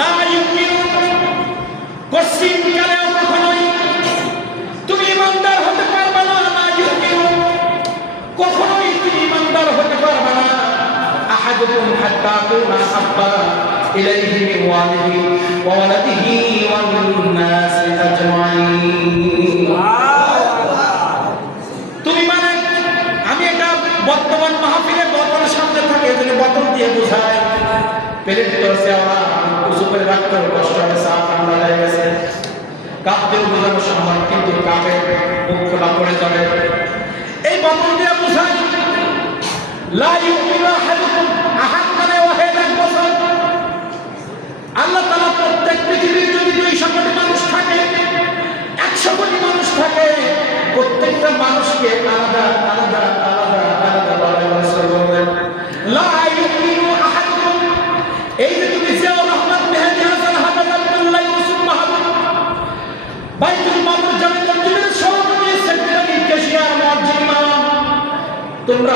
লা ইউমিনুন, পশ্চিমকালেও কখনোই তুমি ইমানদার হতে পারবে না। লা ইউমিনুন, কখনোই তুমি ইমানদার হতে পারবে না। আহাদুকুম হাত্তা তাকুনা হাব্বা ইলাইহি মিন ওয়ালিহি ওয়া ওয়ালাদিহি ওয়ান নাসি আজমাইন। তুমি মানে আমি এটা বর্তমান মাহফিলে বোতল সামনে থাকে, যদি বোতল দিয়ে বোঝায় প্লেট করছে ওরা উঁচু করে রাখতে হবে, কষ্ট হবে, চা ঠান্ডা হয়ে গেছে, কাপ দিয়ে বোঝানো সম্ভব, কিন্তু কাপের মুখ খোলা পড়ে যাবে। এই বোতল দিয়ে বোঝায় লা ইউমিনু আহাদুকুম, আহাদ মানে ওয়াহিদ, এক বছর। আল্লাহ তাআলা প্রত্যেক পৃথিবীর যদি 200 কোটি মানুষ থাকে, 100 কোটি মানুষ থাকে, প্রত্যেকটা মানুষকে আলাদা আলাদা আলাদা আলাদা বলবেন। লা ইউমিনু আহাদুকুম, এই যে তুমি জিয়াউর রহমান, মেহেদী হাসান, হাফেজ আব্দুল্লাহ, ইউসুফ মাহমুদ, বাইতুল মামুর জামে মসজিদের সভাপতি, সেক্রেটারি, ক্যাশিয়ার, মুয়াজ্জিন, ইমাম, তোমরা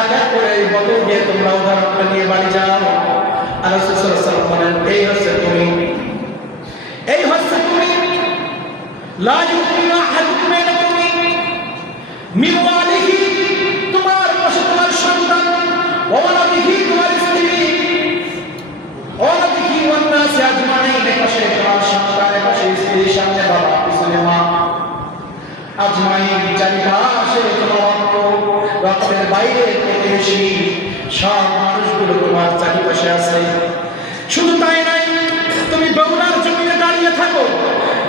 এক এক করে এই বোতল দিয়ে তোমরা উদাহরণটা নিয়ে বাড়ি যাও। আর রাসূল সাল্লাল্লাহু আলাইহি ওয়াসাল্লাম বলেন, এই হচ্ছে তুমি, এই হচ্ছে তুমি। লা ইউমিনু আহাদুকুম, এটা তুমি। মিন ওয়ালিহি, তোমার পাশে তোমার সন্তান, ওয়া ওয়ালাদিহি, তোমার স্ত্রী, ওয়া ওয়ালাদিহি ওয়ান নাসি আজমাইন, পাশে তোমার সন্তান, পাশে স্ত্রী, সামনে বাবা, পিছনে মা, আজমাইন, চারিপাশে তোমার রক্তের বাইরে প্রতিবেশী সব মানুষগুলো তোমার চারিপাশে আছে। শুধু তাই নাই, তুমি বেউলার জমিনে দাঁড়িয়ে থাকো,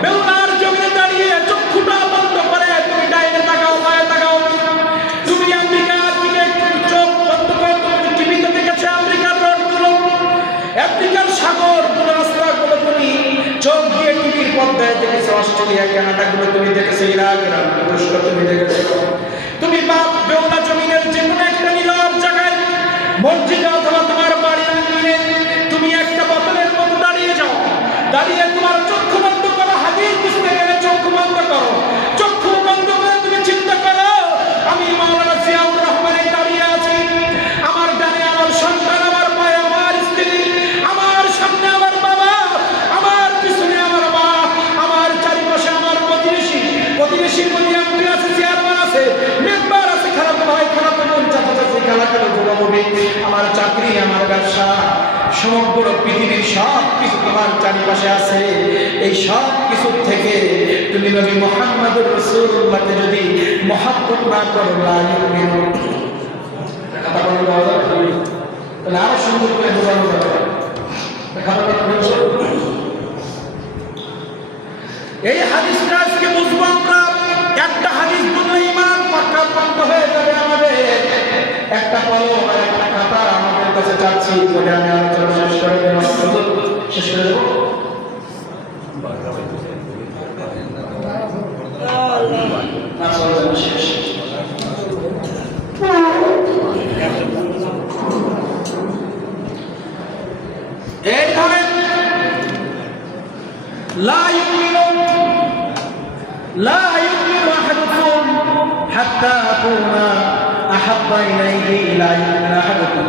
বেউলার জমিনে দাঁড়িয়ে চক্ষুটা বন্ধ করে তুমি ডাইনে তাকাও, বায়ে তাকাও। তুমি আমেরিকার দিকে চোখ বন্ধ করে, তুমি টিভিতে দেখেছো আমেরিকার রোডগুলো, আফ্রিকার সাগরগুলো, রাস্তাগুলো তুমি চোখ দিয়ে টিভির পর্দায় দেখেছো, অস্ট্রেলিয়া, কানাডাগুলো তুমি দেখেছো, ইরাক, ইরান, তুরস্ক তুমি দেখেছো। তুমি বেউলা জমিনের যে কোনো একটা নীরব জায়গায়, মসজিদে অথবা তোমার বাড়ির আঙিনে তুমি একটা বোতলের মতো দাঁড়িয়ে যাও, দাঁড়িয়ে তোমার চক্ষু বন্ধ করো, হাদিস বুঝতে গেলে চক্ষু বন্ধ করো, চক্ষু বন্ধ করে তুমি চিন্তা করো, আমি মাওলানা জিয়াউর রহমানের দাঁড়িয়ে আছি, আমার ডানে আমার সন্তান, আমার পায়ে আমার স্ত্রী, আমার সামনে আমার বাবা, আমার পিছনে আমার মা, আমার চারিপাশে আমার প্রতিবেশী, প্রতিবেশীর মধ্যে এমপি আছে, চেয়ারম্যান আছে, মেম্বার আছে, খারাপ ভাই, খারাপ বোন, চাচা চাচি, কালাকালো যুবকবি, আমার চাকরি, আমার ব্যবসা, সমগ্র পৃথিবীর সব কিছু তোমার চারিপাশে আছে। এই সব কিছু থেকে তুমি নবী মুহাম্মদুর রাসূলুল্লাহকে যদি মহব্বত না করো, লা ইউমিনু, কথা বলবো তাহলে আরো সুন্দর করে বোঝানো যাবে। এই হাদিসটা আজকে বুঝবো আমরা। একটা হাদিস বললে ঈমান পাক্কা পাক্কা হয়ে যাবে আমাদের। একটা কলম আর একটা খাতা আমাদের কাছে চাচ্ছি, বলে আমি আলোচনা শেষ করে দেব। শেষ করে দেব। এই ধরেন লা ইউমিনু আহাদুকুম হাত্তা আকুনা আহাব্বা ইলাইহি, লা ইউমিনু আহাদুকুম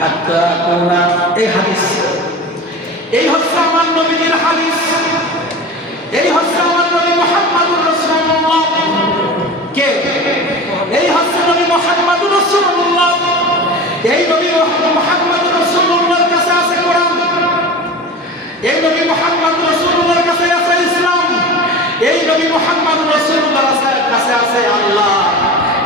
হাত্তা আকুনা। এই হাদিস, এই হচ্ছে আমার নবীর হাদিস, এই হচ্ছে আমার নবী মুহাম্মদুর রাসূলুল্লাহ। কে? এই হচ্ছে নবী মুহাম্মদুর রাসূলুল্লাহ। এই নবী মুহাম্মদুর রাসূলুল্লাহর কাছে আছে কোরআন, এই নবী মুহাম্মদুর রাসূলুল্লাহর কাছে আছে ইসলাম, এই নবী মুহাম্মদুর রাসূলুল্লাহর কাছে আছে আল্লাহ,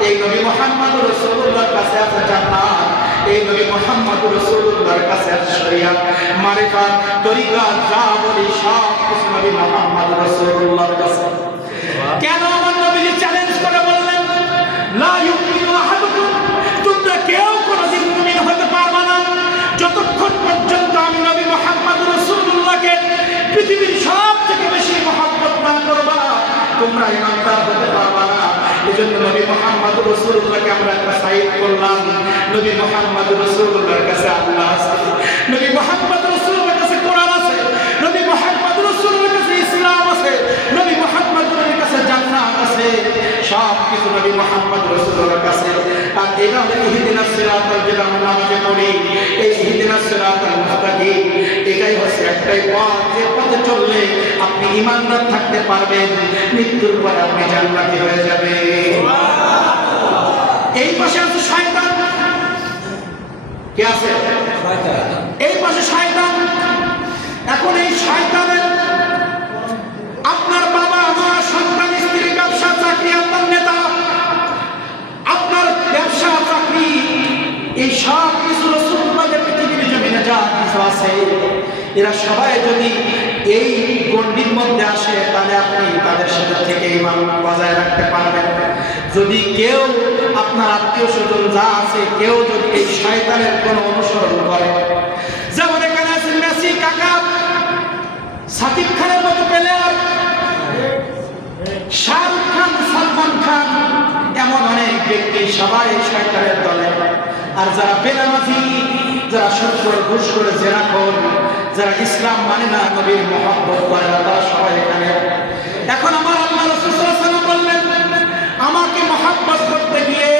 এই নবী মুহাম্মদুর রাসূলুল্লাহর কাছে আছে জান্নাত, এই নবী মুহাম্মদুর রাসূলুল্লাহর কাছে আছে শরিয়াত, মারিফাত, তরিকাত, যা বলি সব কিছু নবী মুহাম্মদুর রাসূলুল্লাহর কাছে। কেন আমার নবীজি চ্যালেঞ্জ করে বললেন, লা ইউমিনু আহাদুকুম, তোমরা কেউ কোনোদিন মুমিন হতে পারবে না যতক্ষণ পর্যন্ত আমি নবী মুহাম্মদুর রাসূলুল্লাহকে পৃথিবীর সব থেকে বেশি মহব্বত না করবা, তোমরা ইমানদার হতে পারবে না। এজন্য নবী মুহাম্মদুর রাসূলুল্লাহকে আমরা একটা সাইড করলাম। নবী মুহাম্মদুর রাসূলুল্লাহর কাছে আল্লাহ আছে, নবী মুহাম্মদুর রাসূলুল্লাহর কাছে কোরআন আছে, নবী মুহাম্মদুর রাসূলুল্লাহর কাছে ইসলাম আছে, নবী মুহাম্মদুর কাছে জান্নাত আছে, সব কিছু নবী মুহাম্মদুর রাসূলুল্লাহর কাছে। আর এটা হলো ইহদিনাস সিরাতাল, যেটা আমরা নামাজে পড়ি, এই ইহদিনাস সিরাতাল মুস্তাকিম, এটাই হচ্ছে একটাই পথ, যে পথে চললে আপনি ঈমানদার থাকতে পারবেন, মৃত্যুর পরে আপনি জান্নাতি হয়ে যাবেন। এই পাশে আছে শয়তান। কে আছে? শয়তান। এই পাশে শয়তান। এখন এই শয়তানের আপনার বাবা মা সন্তান স্ত্রী ব্যবসা চাকরি, আপনার নেতা, আপনার ব্যবসা চাকরি, এই সব কিছু রাসূলুল্লাহর পৃথিবীর জমিনে যা কিছু আছে, এরা সবাই যদি এই গণ্ডির মধ্যে আসে, তাহলে আপনি তাদের সাথে থেকে ঈমান বজায় রাখতে পারবেন। যদি কেউ আপনার আত্মীয় স্বজন যা আছে, কেউ যদি এই শয়তানের কোনো অনুসরণ করে, যেমন এখানে আছে মেসি কাকা, সাকিব খানের মতো প্লেয়ার, শাহরুখ খান, সালমান খান, এমন অনেক ব্যক্তি সবাই শয়তানের দলে। আর যারা বেনামাজি, যারা সুদ করে ঘুষ করে জেনা করে, যারা ইসলাম মানে না, নবীর মহব্বত করে না, তারা সবাই এখানে। এখন আমার আল্লাহ রাসূল সাল্লাল্লাহু আলাইহি ওয়াসাল্লাম বললেন, আমাকে মহব্বত করতে গিয়ে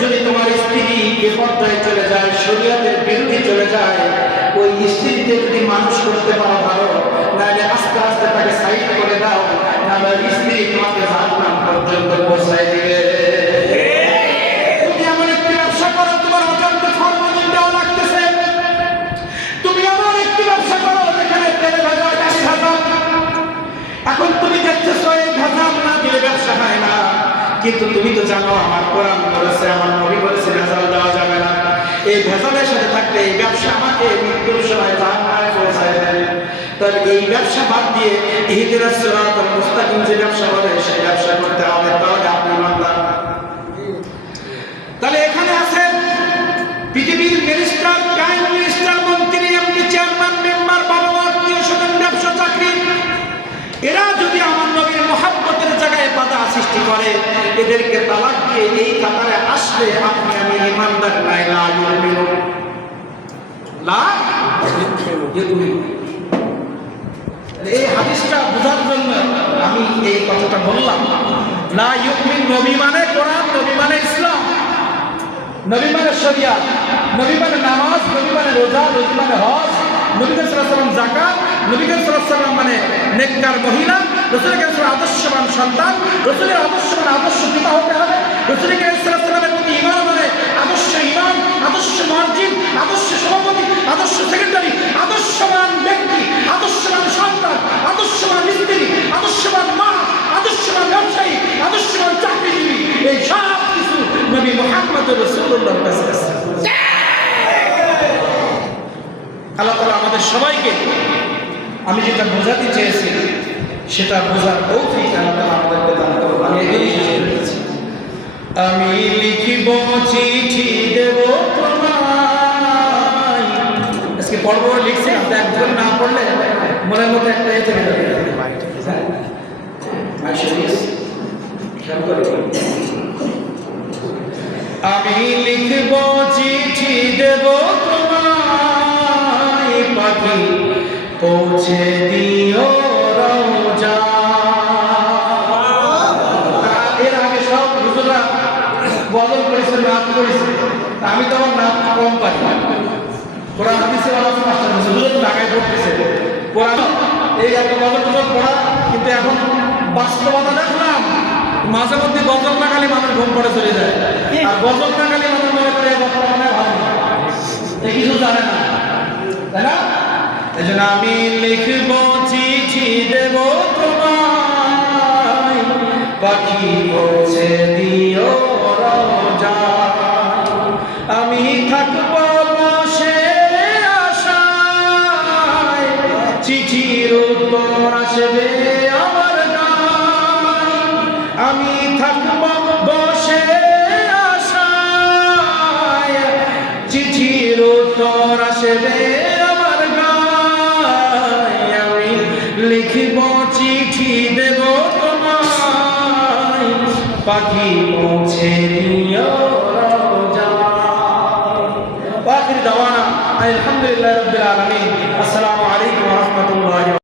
যদি তোমার স্ত্রী বিপর্যয়ে চলে যায়, শরীয়তের বিরুদ্ধে চলে যায়, ওই স্ত্রীকে যদি মানুষ করতে পারো ভালো, নাহলে আস্তে আস্তে তাকে সাইড করে দাও, নাহলে স্ত্রী তোমাকে জাহান্নাম পর্যন্ত পৌঁছায় দিবে। তুমি এমন একটি ব্যবসা করো, তোমার অত্যন্ত ফরমালিন দেওয়া লাগতেছে। তুমি এমন একটি ব্যবসা করো যেখানে তেলে ভাজা, টাকা ভাজা। এখন তুমি দেখতেছো এই ভাজা না দিলে ব্যবসা হয় না, কিন্তু তুমি তো জানো আমার কোরআন বলেছে, আমার নবী বলেছে ভেজাল দেওয়া যাবে না। এই ভেজালের সাথে থাকলে এই ব্যবসা আমাকে মৃত্যুর সময় জাহান্নামে পৌঁছায় দেবে। তাহলে এই ব্যবসা বাদ দিয়ে ইহদিনাস সিরাতাল মুস্তাকিম যে ব্যবসা বলে, সেই ব্যবসা করতে হবে, তাহলে আপনি ইমানদার। তাহলে এখানে আছে পৃথিবীর মিনিস্টার, প্রাইম মিনিস্টার, মন্ত্রী, এমপি, চেয়ারম্যান, মেম্বার, বাবা মা, আত্মীয় স্বজন, ব্যবসা চাকরি, এরা যদি আমার নবীর মহব্বতের জায়গায় বাধা সৃষ্টি করে, এদেরকে তালাক দিয়ে এই কাতারে আসলে আপনি আমি ইমানদার নাই। লা ইউমিনু লা ইউমিনু। এই হাদিসটা বোঝার জন্য আমি এই কথাটা বললাম। লা ইউমিন, নবী মানে কোরআন, নবী মানে ইসলাম, নবী মানে শরিয়াত, নবী মানে নামাজ, নবী মানে রোজা, নবী মানে হজ, নবী সাল্লাল্লাহু আলাইহি ওয়াসাল্লাম যাকাত, নবী সাল্লাল্লাহু আলাইহি ওয়াসাল্লাম মানে নেককার মহিলা, রাসূল সাল্লাল্লাহু আলাইহি ওয়াসাল্লাম আদর্শবান সন্তান, রাসূলের আদর্শ মানে আদর্শ পিতা হতে হবে, রাসূল সাল্লাল্লাহু আলাইহি ওয়াসাল্লামের প্রতি ঈমান মানে আদর্শ ঈমান, আদর্শ মুয়াজ্জিন, আদর্শ সভাপতি, আদর্শ সেক্রেটারি, আদর্শবান ব্যক্তি, আদর্শবান সন্তান, আদর্শবান স্ত্রী, আদর্শবান মা, আদর্শবান ব্যবসায়ী, আদর্শবান চাকরিজীবী, এই সব কিছু নবী মুহাম্মদ রাসূলুল্লাহর কাছে আছে। আল্লাহ তাআলা আমাদের সবাইকে, আমি যেটা বোঝাতে চেয়েছি সেটা বোঝার তৌফিক আল্লাহ তাআলা আমাদেরকে দান করুন। আমি এগিয়ে এসেছি, আমি লিখিব চিঠি দেব তোমায়। আজকে পড়ব লিখছি, আপনি একজন না পড়লে মনের মধ্যে একটা এ থেকে যাবে। আমি লিখব চিঠি দেব তোমায়, পাখি পৌঁছে দিও রওজা। এর আগে সব হুজুররা বদল করেছে, নাম করেছে, আমি তো আমার নাম কম পাই। কোরআন হাদিসে আলোচনা মাস্টার হুজুর ঢাকায় পড়তেছে কোরআন, এই একটা গজল টজল পড়া, কিন্তু এখন বাস্তবতা দেখলাম মাঝে মধ্যে গজল না খালি মানুষ ঘুম পড়ে চলে যায়, আর গজল না খালি মানুষ মনে করে বর্তমানে ভালো না, এই কিছু জানে না, তাই না? এই জন্য আমি লিখব চিঠি দেব তোমায়, পাখি পৌঁছে দিও রওজা। আমি থাকব বসে আশায়, চিঠির উত্তর আসবে আমার গায়। আমি থাকব বসে আশায়, চিঠির উত্তর আসবে আমার গায়। আমি লিখব চিঠি দেব তোমায়, পাখি পৌঁছে দিও রওজা। আখির দাওয়ানা আলহামদুলিল্লাহি রাব্বিল আলামিন। আসসালামু আলাইকুম ওয়া রাহমাতুল্লাহি।